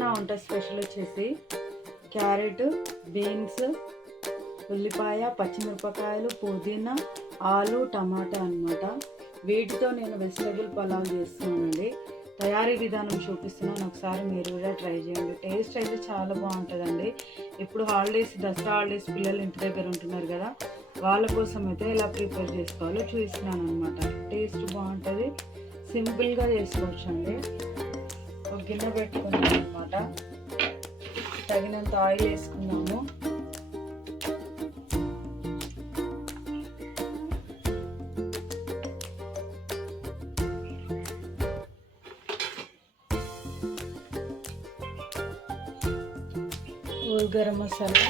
నా వంట స్పెషల్ వచ్చేసి క్యారెట్, బీన్స్, ఉల్లిపాయ, పచ్చిమిరపకాయలు, పుదీనా, ఆలు, టమాటా అన్నమాట. వీటితో నేను వెజిటబుల్ పలావ్ చేస్తున్నానండి. తయారీ విధానం చూపిస్తున్నాను, ఒకసారి మీరు కూడా ట్రై చేయండి. టేస్ట్ అయితే చాలా బాగుంటుందండి. ఇప్పుడు హాలిడేస్, దసరా హాలిడేస్, పిల్లలు ఇంటి దగ్గర ఉంటున్నారు కదా, వాళ్ళ కోసం అయితే ఎలా ప్రిపేర్ చేసుకోవాలో చూపిస్తున్నాను అనమాట. టేస్ట్ బాగుంటుంది, సింపుల్గా చేసుకోవచ్చు అండి. ఒక గిన్నె పెట్టుకున్నాం అనమాట. తగినంత ఆయిల్ వేసుకున్నాము. గరం మసాలా,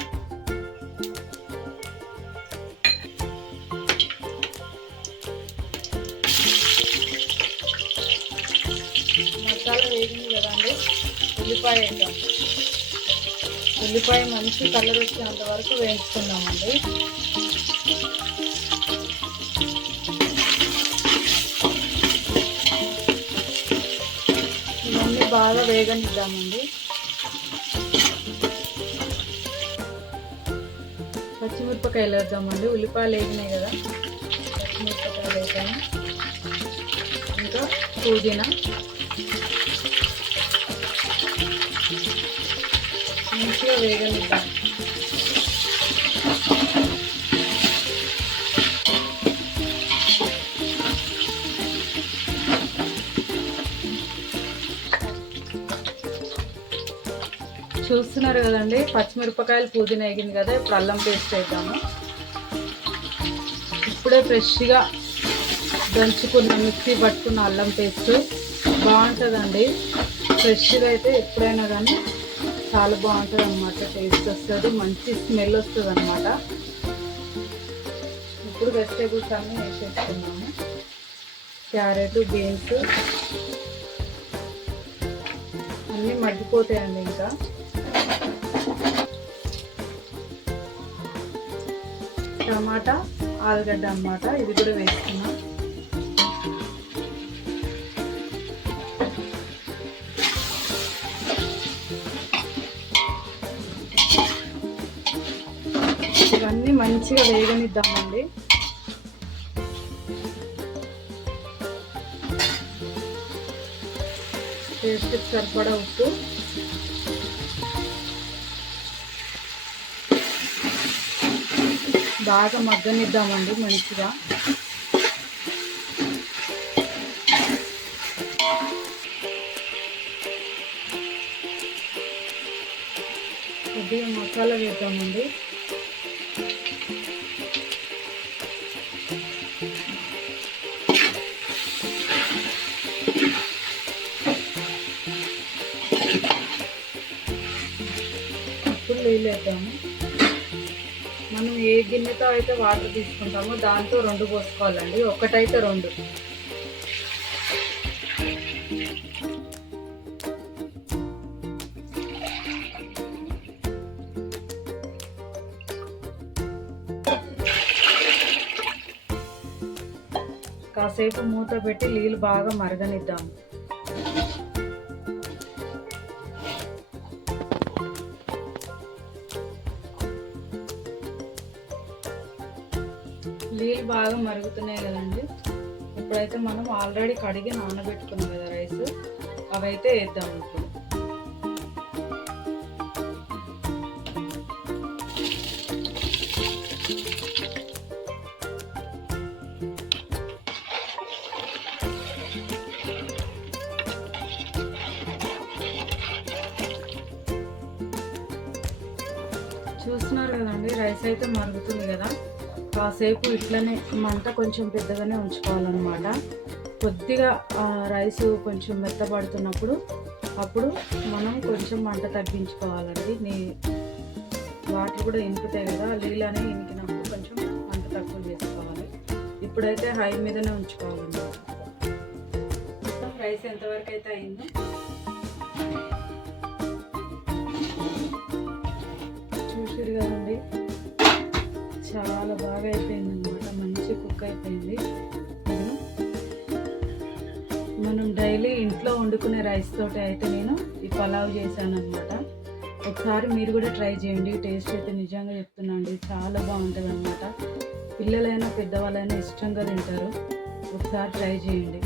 మసాలా వేగింది కదండి, ఉల్లిపాయ వేద్దాం. ఉల్లిపాయ మంచి కలర్ వచ్చేంత వరకు వేయించుకుందామండి. ఇవన్నీ బాగా వేగనిద్దామండి. పచ్చిమిరపకాయలు వేద్దామండి. ఉల్లిపాయలు వేగినాయి కదా, పచ్చిమిరపకాయలు వేసాను. ఇంకా పుదీనా, మంచిగా వేగనిద్దాం. చూస్తున్నారు కదండి, పచ్చిమిరపకాయలు, పుదీనా వేగింది కదా. ఇప్పుడు అల్లం పేస్ట్ వేద్దాము. ఇప్పుడే ఫ్రెష్గా దంచుకున్న, మిక్సీ పట్టుకున్న అల్లం పేస్ట్ బాగుంటుందండి. ఫ్రెష్గా అయితే ఎప్పుడైనా కానీ చాలా బాగుంటుంది అన్నమాట. టేస్ట్ వస్తుంది, మంచి స్మెల్ వస్తుంది అన్నమాట. ఇప్పుడు వెజిటేబుల్స్ అన్నీ వేసేసుకున్నాము. క్యారెట్, బీన్స్ అన్నీ మగ్గిపోతాయండి. ఇంకా టమాటా, ఆలుగడ్డ అన్నమాట, ఇది కూడా వేసుకున్నాం. ఇవన్నీ మంచిగా వేగనిద్దామండి. టేస్ట్కి సరిపడా ఉప్పు, బాగా మగ్గనిద్దామండి మంచిగా. కొద్దిగా మసాలా వేద్దామండి. ఇప్పుడు నీళ్ళు వేద్దాము. మనం ఏ గిన్నెతో అయితే వాటర్ తీసుకుంటామో దాంతో 2 పోసుకోవాలండి, ఒకటైతే 2. కాసేపు మూత పెట్టి నీళ్ళు బాగా మరగనిద్దాము. నీళ్ళు బాగా మరుగుతున్నాయి కదండి. ఇప్పుడైతే మనం ఆల్రెడీ కడిగి నానబెట్టుకున్నాం కదా రైస్, అవైతే వేద్దాం. ఇప్పుడు చూస్తున్నారు కదండి, రైస్ అయితే మరుగుతుంది కదా. కాసేపు ఇట్లనే మంట కొంచెం పెద్దగానే ఉంచుకోవాలన్నమాట. కొద్దిగా రైస్ కొంచెం మెత్తపడుతున్నప్పుడు అప్పుడు మనం కొంచెం మంట తగ్గించుకోవాలండి. వాటర్ కూడా ఇనుకుతాయి కదా, నీళ్ళు అనేవి ఇనికినప్పుడు కొంచెం మంట తక్కువ చేసుకోవాలి. ఇప్పుడైతే హై మీదనే ఉంచుకోవాలన్నమాట. రైస్ ఎంతవరకు అయితే అయిందో చూసిరు కదండి, చాలా బాగా అయిపోయింది అన్నమాట. మంచి కుక్ అయిపోయింది. మనం డైలీ ఇంట్లో వండుకునే రైస్ తోటి అయితే నేను ఈ పలావ్ చేశాను అనమాట. ఒకసారి మీరు కూడా ట్రై చేయండి. టేస్ట్ అయితే నిజంగా చెప్తున్నాండి, చాలా బాగుంటుంది అనమాట. పిల్లలైనా పెద్దవాళ్ళైనా ఇష్టంగా తింటారు. ఒకసారి ట్రై చేయండి.